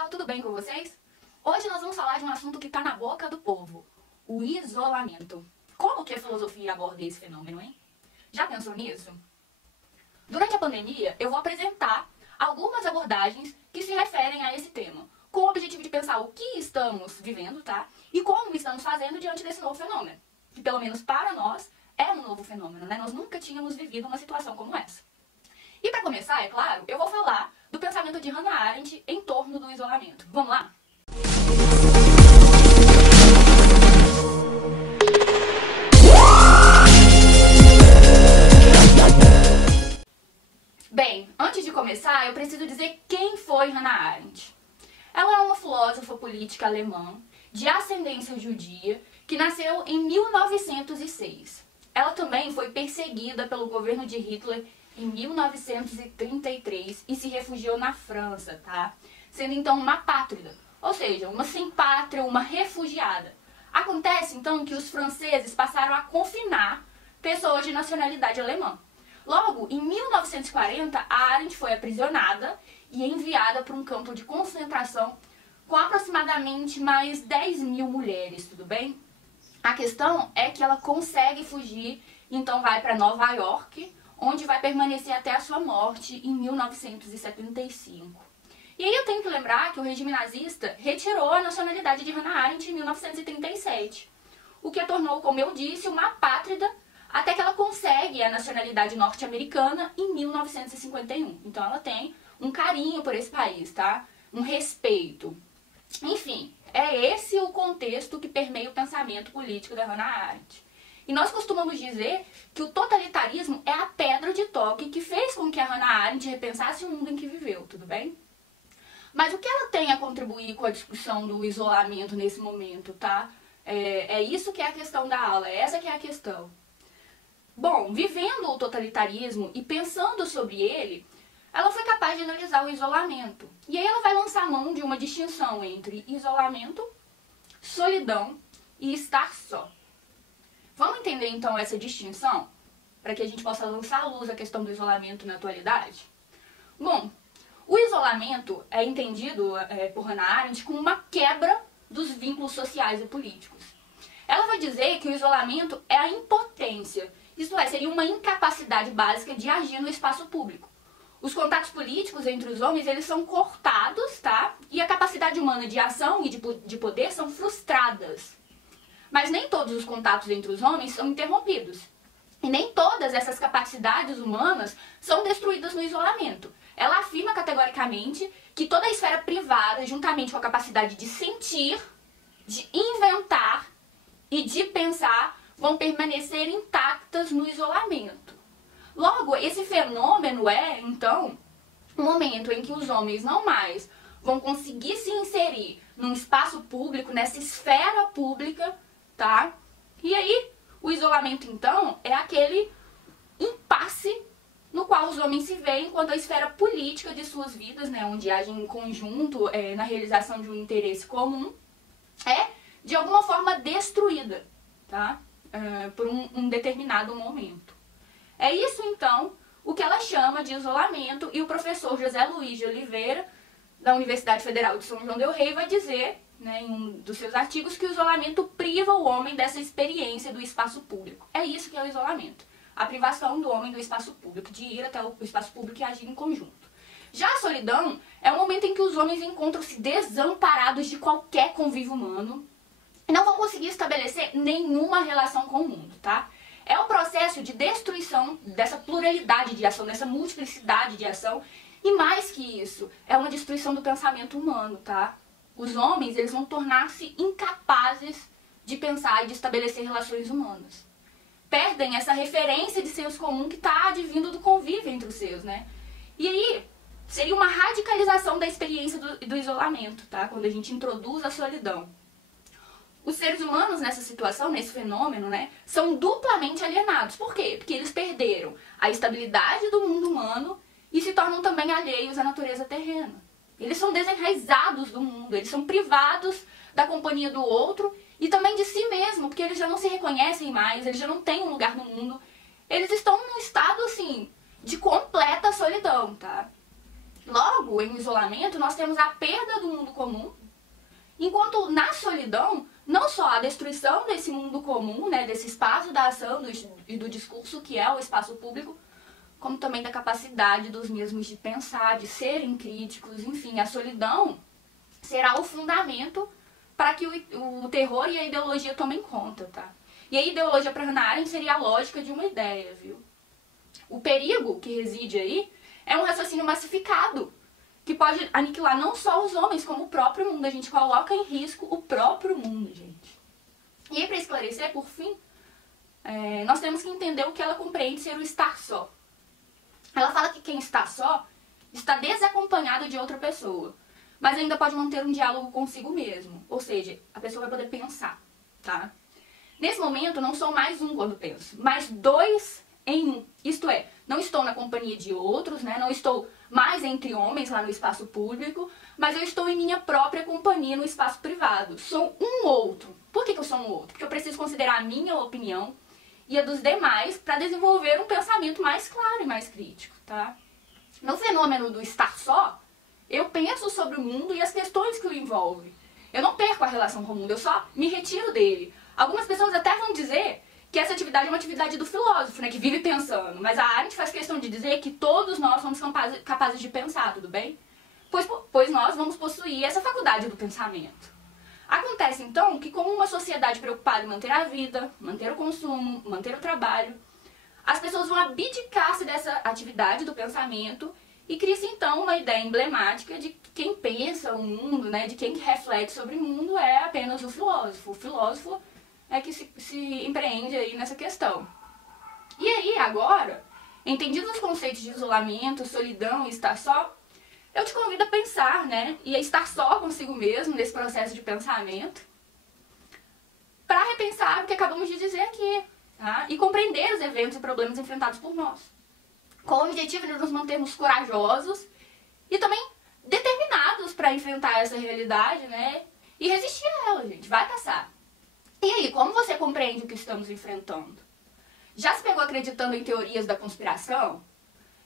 pessoal, tudo bem com vocês? Hoje nós vamos falar de um assunto que está na boca do povo, o isolamento. Como que a filosofia aborda esse fenômeno, hein? Já pensou nisso? Durante a pandemia, eu vou apresentar algumas abordagens que se referem a esse tema, com o objetivo de pensar o que estamos vivendo, tá? E como estamos fazendo diante desse novo fenômeno, que pelo menos para nós é um novo fenômeno, né? Nós nunca tínhamos vivido uma situação como essa. E para começar, é claro, eu vou falar do pensamento de Hannah Arendt em torno do isolamento. Vamos lá? Bem, antes de começar, eu preciso dizer quem foi Hannah Arendt. Ela é uma filósofa política alemã de ascendência judia que nasceu em 1906. Ela também foi perseguida pelo governo de Hitler em 1933 e se refugiou na França, tá? Sendo então uma apátrida, ou seja, uma sem pátria, uma refugiada. Acontece então que os franceses passaram a confinar pessoas de nacionalidade alemã. Logo, em 1940, a Arendt foi aprisionada e enviada para um campo de concentração com aproximadamente mais 10.000 mulheres, tudo bem? A questão é que ela consegue fugir, então vai para Nova York, onde vai permanecer até a sua morte em 1975. E aí eu tenho que lembrar que o regime nazista retirou a nacionalidade de Hannah Arendt em 1937, o que a tornou, como eu disse, uma apátrida, até que ela consegue a nacionalidade norte-americana em 1951. Então ela tem um carinho por esse país, tá? Um respeito. Enfim, é esse o contexto que permeia o pensamento político da Hannah Arendt. E nós costumamos dizer que o totalitarismo é a pedra de toque que fez com que a Hannah Arendt repensasse o mundo em que viveu, tudo bem? Mas o que ela tem a contribuir com a discussão do isolamento nesse momento, tá? É isso que é a questão da aula, é essa que é a questão. Bom, vivendo o totalitarismo e pensando sobre ele, ela foi capaz de analisar o isolamento. E aí ela vai lançar mão de uma distinção entre isolamento, solidão e estar só. Vamos entender então essa distinção, para que a gente possa lançar à luz a questão do isolamento na atualidade? Bom, o isolamento é entendido por Hannah Arendt como uma quebra dos vínculos sociais e políticos. Ela vai dizer que o isolamento é a impotência, isto é, seria uma incapacidade básica de agir no espaço público. Os contatos políticos entre os homens, eles são cortados, tá? E a capacidade humana de ação e de poder são frustradas. Mas nem todos os contatos entre os homens são interrompidos. E nem todas essas capacidades humanas são destruídas no isolamento. Ela afirma categoricamente que toda a esfera privada, juntamente com a capacidade de sentir, de inventar e de pensar, vão permanecer intactas no isolamento. Logo, esse fenômeno é, então, um momento em que os homens não mais vão conseguir se inserir num espaço público, nessa esfera pública, tá? E aí, o isolamento, então, é aquele impasse no qual os homens se veem enquanto a esfera política de suas vidas, né, onde agem em conjunto na realização de um interesse comum, é, de alguma forma, destruída, tá? Por um determinado momento. É isso, então, o que ela chama de isolamento, e o professor José Luiz de Oliveira, da Universidade Federal de São João del Rei, vai dizer, né, em um dos seus artigos, que o isolamento priva o homem dessa experiência do espaço público. É isso que é o isolamento. A privação do homem do espaço público, de ir até o espaço público e agir em conjunto. Já a solidão é o momento em que os homens encontram-se desamparados de qualquer convívio humano e não vão conseguir estabelecer nenhuma relação com o mundo, tá? É o processo de destruição dessa pluralidade de ação, dessa multiplicidade de ação, e mais que isso, é uma destruição do pensamento humano, tá? Os homens, eles vão tornar-se incapazes de pensar e de estabelecer relações humanas. Perdem essa referência de senso comum que está advindo do convívio entre os seus, né? E aí, seria uma radicalização da experiência do isolamento, tá? Quando a gente introduz a solidão. Os seres humanos nessa situação, nesse fenômeno, né, são duplamente alienados. Por quê? Porque eles perderam a estabilidade do mundo humano e se tornam também alheios à natureza terrena. Eles são desenraizados do mundo, eles são privados da companhia do outro e também de si mesmo, porque eles já não se reconhecem mais, eles já não têm um lugar no mundo. Eles estão num estado, assim, de completa solidão, tá? Logo, em isolamento, nós temos a perda do mundo comum, enquanto na solidão, não só a destruição desse mundo comum, né, desse espaço da ação e do discurso que é o espaço público, como também da capacidade dos mesmos de pensar, de serem críticos, enfim, a solidão será o fundamento para que o terror e a ideologia tomem conta, tá? E a ideologia para Hannah Arendt seria a lógica de uma ideia, viu? O perigo que reside aí é um raciocínio massificado, que pode aniquilar não só os homens, como o próprio mundo. A gente coloca em risco o próprio mundo, gente. E aí, para esclarecer, por fim, nós temos que entender o que ela compreende ser o estar só. Ela fala que quem está só está desacompanhado de outra pessoa, mas ainda pode manter um diálogo consigo mesmo. Ou seja, a pessoa vai poder pensar, tá? Nesse momento, não sou mais um quando penso, mas dois em um. Isto é, não estou na companhia de outros, né? Não estou mais entre homens lá no espaço público, mas eu estou em minha própria companhia no espaço privado. Sou um outro. Por que eu sou um outro? Porque eu preciso considerar a minha opinião e a dos demais para desenvolver um pensamento mais claro e mais crítico, tá? No fenômeno do estar só, eu penso sobre o mundo e as questões que o envolvem. Eu não perco a relação com o mundo, eu só me retiro dele. Algumas pessoas até vão dizer que essa atividade é uma atividade do filósofo, né, que vive pensando. Mas a Arendt faz questão de dizer que todos nós somos capazes de pensar, tudo bem? Pois nós vamos possuir essa faculdade do pensamento. Acontece, então, que como uma sociedade preocupada em manter a vida, manter o consumo, manter o trabalho, as pessoas vão abdicar-se dessa atividade do pensamento e cria-se, então, uma ideia emblemática de que quem pensa o mundo, né, de quem reflete sobre o mundo é apenas o filósofo. O filósofo é que se empreende aí nessa questão. E aí, agora, entendidos os conceitos de isolamento, solidão e estar só, eu te convido a pensar, né, e a estar só consigo mesmo nesse processo de pensamento, para repensar o que acabamos de dizer aqui, tá? E compreender os eventos e problemas enfrentados por nós, com o objetivo de nos mantermos corajosos e também determinados para enfrentar essa realidade, né, e resistir a ela, gente, vai passar. E aí, como você compreende o que estamos enfrentando? Já se pegou acreditando em teorias da conspiração?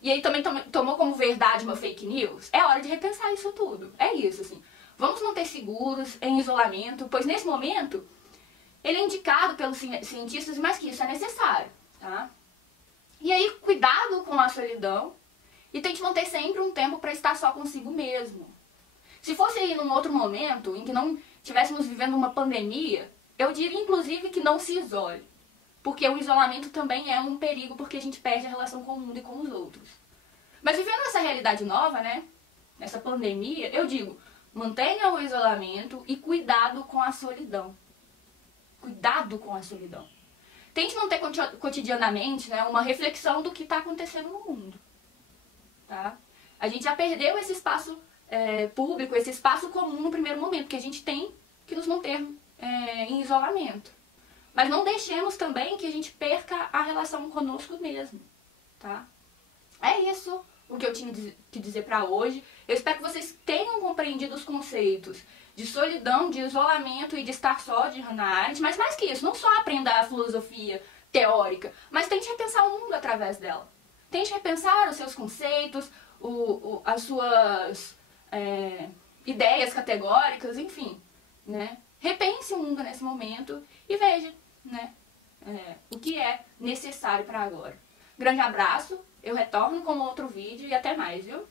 E aí também tomou como verdade uma fake news? É hora de repensar isso tudo. É isso, assim. Vamos manter seguros, em isolamento, pois nesse momento ele é indicado pelos cientistas, mas que isso é necessário, tá? E aí, cuidado com a solidão e tente manter sempre um tempo para estar só consigo mesmo. Se fosse aí num outro momento, em que não estivéssemos vivendo uma pandemia, eu diria, inclusive, que não se isole. Porque o isolamento também é um perigo, porque a gente perde a relação com o mundo e com os outros. Mas vivendo essa realidade nova, né, nessa pandemia, eu digo, mantenha o isolamento e cuidado com a solidão. Cuidado com a solidão. Tente manter cotidianamente, né, uma reflexão do que está acontecendo no mundo. Tá? A gente já perdeu esse espaço público, esse espaço comum no primeiro momento, que a gente tem que nos manter em isolamento. Mas não deixemos também que a gente perca a relação conosco mesmo, tá? É isso o que eu tinha que dizer pra hoje. Eu espero que vocês tenham compreendido os conceitos de solidão, de isolamento e de estar só de Hannah Arendt, mas mais que isso, não só aprenda a filosofia teórica, mas tente repensar o mundo através dela. Tente repensar os seus conceitos, as suas ideias categóricas, enfim, né? Repense o mundo nesse momento e veja, né, o que é necessário para agora. Grande abraço, eu retorno com outro vídeo e até mais, viu?